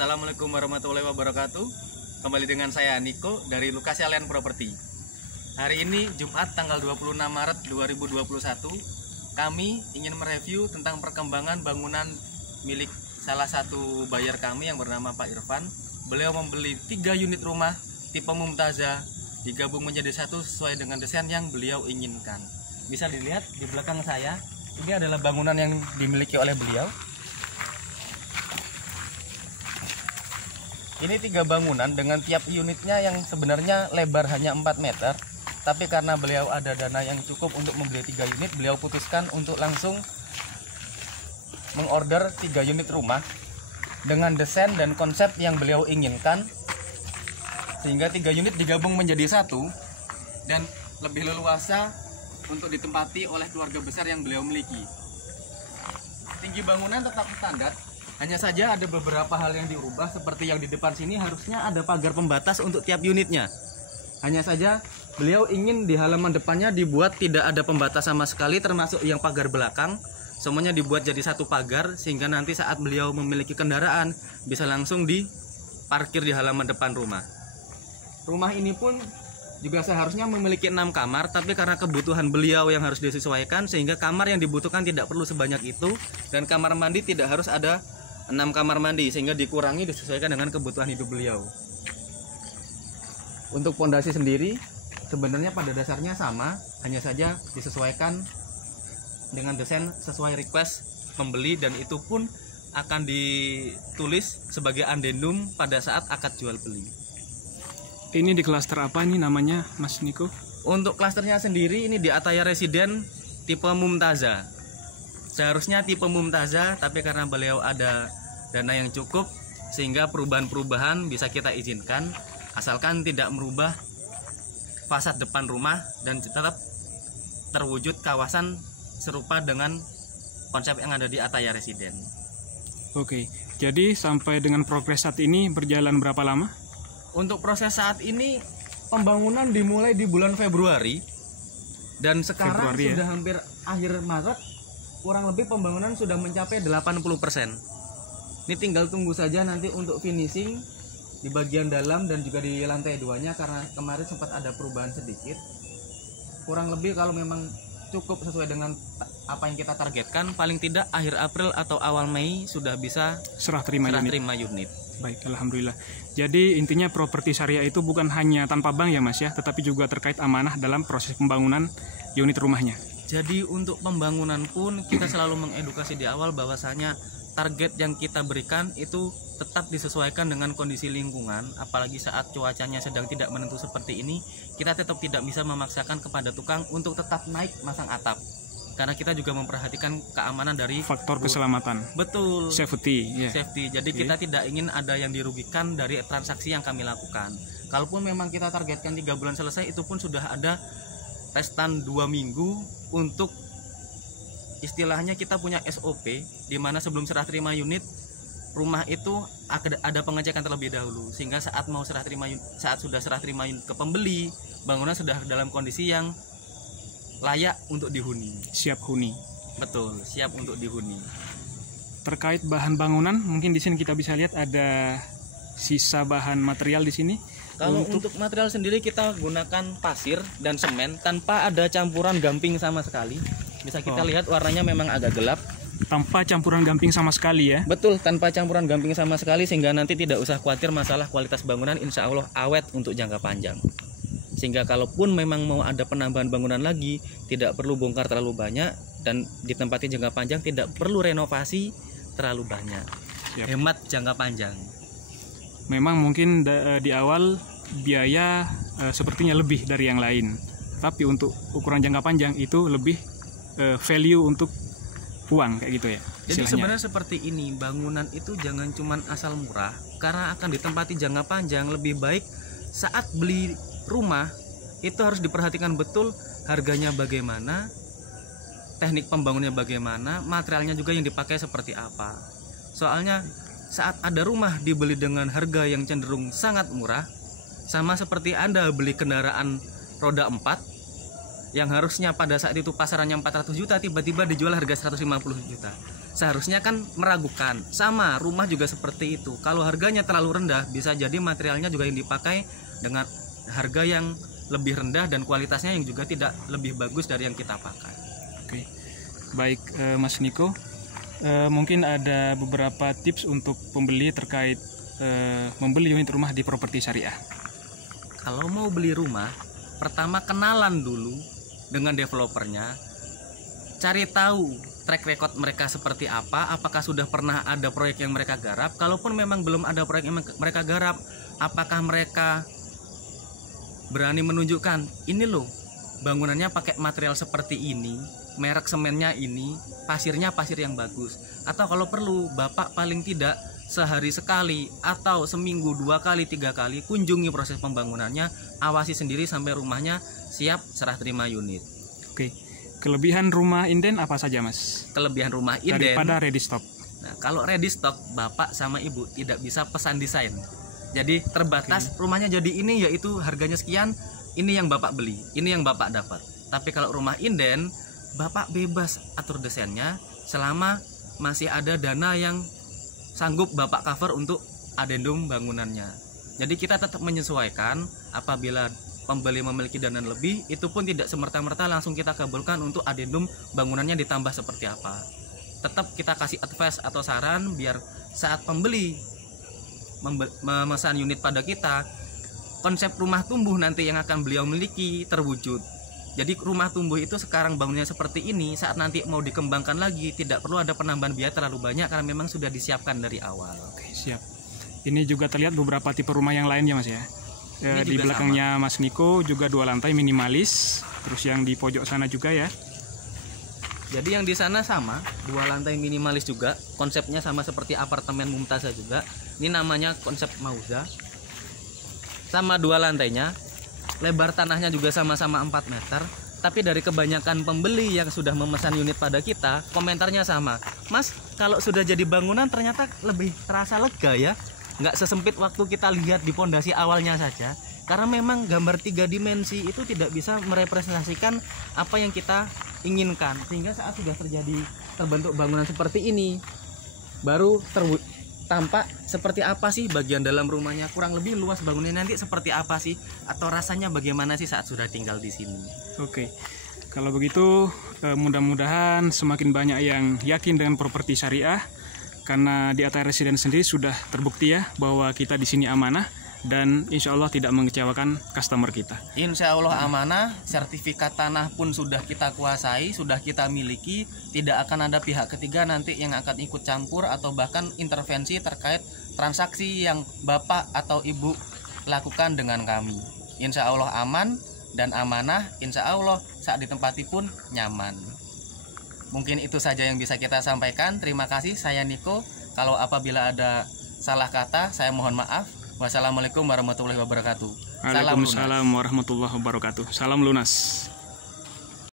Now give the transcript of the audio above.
Assalamualaikum warahmatullahi wabarakatuh. Kembali dengan saya Niko dari Lokasi Allian Property. Hari ini Jumat tanggal 26 Maret 2021, kami ingin mereview tentang perkembangan bangunan milik salah satu buyer kami yang bernama Pak Irfan. Beliau membeli 3 unit rumah tipe Mumtazah digabung menjadi satu sesuai dengan desain yang beliau inginkan. Bisa dilihat di belakang saya, ini adalah bangunan yang dimiliki oleh beliau. Ini 3 bangunan dengan tiap unitnya yang sebenarnya lebar hanya 4 meter. Tapi karena beliau ada dana yang cukup untuk membeli 3 unit, beliau putuskan untuk langsung mengorder 3 unit rumah dengan desain dan konsep yang beliau inginkan. Sehingga 3 unit digabung menjadi satu dan lebih leluasa untuk ditempati oleh keluarga besar yang beliau miliki. Tinggi bangunan tetap standar. Hanya saja ada beberapa hal yang diubah, seperti yang di depan sini harusnya ada pagar pembatas untuk tiap unitnya. Hanya saja beliau ingin di halaman depannya dibuat tidak ada pembatas sama sekali, termasuk yang pagar belakang. Semuanya dibuat jadi satu pagar, sehingga nanti saat beliau memiliki kendaraan bisa langsung diparkir di halaman depan rumah. Rumah ini pun juga seharusnya memiliki 6 kamar, tapi karena kebutuhan beliau yang harus disesuaikan, sehingga kamar yang dibutuhkan tidak perlu sebanyak itu, dan kamar mandi tidak harus ada 6 kamar mandi, sehingga dikurangi disesuaikan dengan kebutuhan hidup beliau. Untuk pondasi sendiri sebenarnya pada dasarnya sama, hanya saja disesuaikan dengan desain sesuai request pembeli, dan itu pun akan ditulis sebagai addendum pada saat akad jual beli. Ini di klaster apa ini namanya, Mas Niko? Untuk klasternya sendiri ini di Ataya Residen tipe Mumtazah. Seharusnya tipe Mumtazah, tapi karena beliau ada dana yang cukup sehingga perubahan-perubahan bisa kita izinkan, asalkan tidak merubah fasad depan rumah dan tetap terwujud kawasan serupa dengan konsep yang ada di Ataya Residen. Oke, jadi sampai dengan progres saat ini berjalan berapa lama? Untuk proses saat ini pembangunan dimulai di bulan Februari dan sekarang sudah hampir akhir Maret. Kurang lebih pembangunan sudah mencapai 80%. Ini tinggal tunggu saja nanti untuk finishing di bagian dalam dan juga di lantai 2-nya, karena kemarin sempat ada perubahan sedikit. Kurang lebih kalau memang cukup sesuai dengan apa yang kita targetkan, paling tidak akhir April atau awal Mei sudah bisa serah terima unit. Baik, alhamdulillah. Jadi intinya properti syariah itu bukan hanya tanpa bank ya Mas ya, tetapi juga terkait amanah dalam proses pembangunan unit rumahnya. Jadi untuk pembangunan pun kita selalu mengedukasi di awal bahwasanya target yang kita berikan itu tetap disesuaikan dengan kondisi lingkungan. Apalagi saat cuacanya sedang tidak menentu seperti ini, kita tetap tidak bisa memaksakan kepada tukang untuk tetap naik masang atap, karena kita juga memperhatikan keamanan dari faktor keselamatan. Betul. Safety. Yeah. Safety. Jadi kita tidak ingin ada yang dirugikan dari transaksi yang kami lakukan. Kalaupun memang kita targetkan 3 bulan selesai, itu pun sudah ada restan 2 minggu untuk istilahnya kita punya SOP, di mana sebelum serah terima unit rumah itu ada pengecekan terlebih dahulu, sehingga saat sudah serah terima unit ke pembeli, bangunan sudah dalam kondisi yang layak untuk dihuni. Siap huni. Betul, siap untuk dihuni. Terkait bahan bangunan, mungkin di sini kita bisa lihat ada sisa bahan material di sini. Kalau untuk material sendiri kita gunakan pasir dan semen tanpa ada campuran gamping sama sekali. Bisa kita lihat warnanya memang agak gelap. Tanpa campuran gamping sama sekali ya? Betul, tanpa campuran gamping sama sekali, sehingga nanti tidak usah khawatir masalah kualitas bangunan. Insya Allah awet untuk jangka panjang. Sehingga kalaupun memang mau ada penambahan bangunan lagi, tidak perlu bongkar terlalu banyak, dan ditempati jangka panjang, tidak perlu renovasi terlalu banyak. Siap. Hemat jangka panjang. Memang mungkin di awal biaya sepertinya lebih dari yang lain, tapi untuk ukuran jangka panjang itu lebih value untuk uang kayak gitu ya. Jadi sebenarnya seperti ini, bangunan itu jangan cuman asal murah, karena akan ditempati jangka panjang. Lebih baik saat beli rumah itu harus diperhatikan betul harganya bagaimana, teknik pembangunannya bagaimana, materialnya juga yang dipakai seperti apa. Soalnya saat ada rumah dibeli dengan harga yang cenderung sangat murah, sama seperti Anda beli kendaraan roda 4 yang harusnya pada saat itu pasarannya 400 juta, tiba-tiba dijual harga 150 juta. seharusnya kan meragukan. Sama, rumah juga seperti itu. Kalau harganya terlalu rendah, bisa jadi materialnya juga yang dipakai dengan harga yang lebih rendah dan kualitasnya yang juga tidak lebih bagus dari yang kita pakai. Oke. Baik, Mas Niko, mungkin ada beberapa tips untuk pembeli terkait membeli unit rumah di properti syariah. Kalau mau beli rumah, pertama kenalan dulu dengan developernya, cari tahu track record mereka seperti apa, apakah sudah pernah ada proyek yang mereka garap. Kalaupun memang belum ada proyek yang mereka garap, apakah mereka berani menunjukkan, ini loh bangunannya pakai material seperti ini, merek semennya ini, pasirnya pasir yang bagus. Atau kalau perlu, Bapak paling tidak sehari sekali atau seminggu 2 kali 3 kali kunjungi proses pembangunannya, awasi sendiri sampai rumahnya siap serah terima unit. Oke. Kelebihan rumah inden apa saja, Mas? Kelebihan rumah inden Daripada ready stock. Nah, kalau ready stock, Bapak sama Ibu tidak bisa pesan desain. Jadi terbatas, rumahnya jadi ini, yaitu harganya sekian, ini yang Bapak beli, ini yang Bapak dapat. Tapi kalau rumah inden, Bapak bebas atur desainnya selama masih ada dana yang sanggup Bapak cover untuk adendum bangunannya. Jadi kita tetap menyesuaikan. Apabila pembeli memiliki dana lebih, itu pun tidak semerta-merta langsung kita kabulkan untuk adendum bangunannya ditambah seperti apa. Tetap kita kasih advice atau saran biar saat pembeli memesan unit pada kita, konsep rumah tumbuh nanti yang akan beliau miliki terwujud. Jadi rumah tumbuh itu sekarang bangunnya seperti ini, saat nanti mau dikembangkan lagi tidak perlu ada penambahan biaya terlalu banyak karena memang sudah disiapkan dari awal. Oke, siap. Ini juga terlihat beberapa tipe rumah yang lain ya, Mas ya. Di belakangnya sama. Mas Niko juga 2 lantai minimalis, terus yang di pojok sana juga ya. Jadi yang di sana sama, 2 lantai minimalis juga, konsepnya sama seperti apartemen Mumtazah juga. Ini namanya konsep Mauza. Sama 2 lantainya, lebar tanahnya juga sama-sama 4 meter. Tapi dari kebanyakan pembeli yang sudah memesan unit pada kita, komentarnya sama. Mas, kalau sudah jadi bangunan ternyata lebih terasa lega ya. Nggak sesempit waktu kita lihat di pondasi awalnya saja. Karena memang gambar 3 dimensi itu tidak bisa merepresentasikan apa yang kita inginkan. Sehingga saat sudah terbentuk bangunan seperti ini, baru tampak seperti apa sih bagian dalam rumahnya, kurang lebih luas bangunannya nanti seperti apa sih, atau rasanya bagaimana sih saat sudah tinggal di sini. Oke, kalau begitu mudah-mudahan semakin banyak yang yakin dengan properti syariah, karena di Attaya Residence sendiri sudah terbukti ya bahwa kita di sini amanah dan insya Allah tidak mengecewakan customer kita. Insya Allah amanah, sertifikat tanah pun sudah kita kuasai, sudah kita miliki, tidak akan ada pihak ketiga nanti yang akan ikut campur atau bahkan intervensi terkait transaksi yang Bapak atau Ibu lakukan dengan kami. Insya Allah aman dan amanah, insya Allah saat ditempati pun nyaman. Mungkin itu saja yang bisa kita sampaikan. Terima kasih, saya Niko. Kalau apabila ada salah kata, saya mohon maaf. Wassalamualaikum warahmatullahi wabarakatuh. Waalaikumsalam warahmatullahi wabarakatuh. Salam lunas.